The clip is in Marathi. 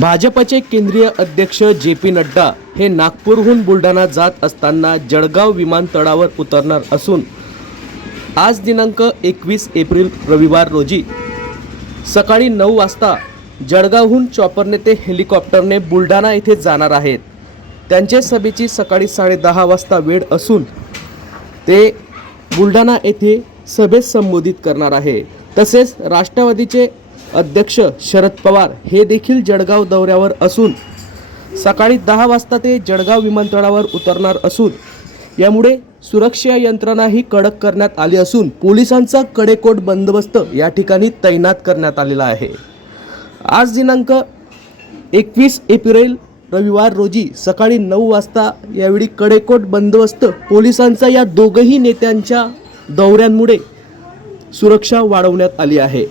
भाजपचे केंद्रीय अध्यक्ष जे पी नड्डा हे नागपूरहून बुलढाणा जात असताना जळगाव विमानतळावर उतरणार असून आज दिनांक एकवीस एप्रिल रविवार रोजी सकाळी नऊ वाजता जळगावहून चॉपरने ते हेलिकॉप्टरने बुलढाणा येथे जाणार आहेत. त्यांचे सभेची सकाळी साडेदहा वाजता वेळ असून ते बुलढाणा येथे सभेत संबोधित करणार आहे. तसेच राष्ट्रवादीचे अध्यक्ष शरद पवार हे देखील जळगाव दौऱ्यावर असून सकाळी दहा वाजता ते जळगाव विमानतळावर उतरणार असून यामुळे सुरक्षा यंत्रणाही कडक करण्यात आली असून पोलिसांचा कडेकोट बंदोबस्त या ठिकाणी तैनात करण्यात आलेला आहे. आज दिनांक एकवीस एप्रिल रविवार रोजी सकाळी नऊ वाजता यावेळी कडेकोट बंदोबस्त पोलिसांचा या दोघंही नेत्यांच्या दौऱ्यांमुळे सुरक्षा वाढवण्यात आली आहे.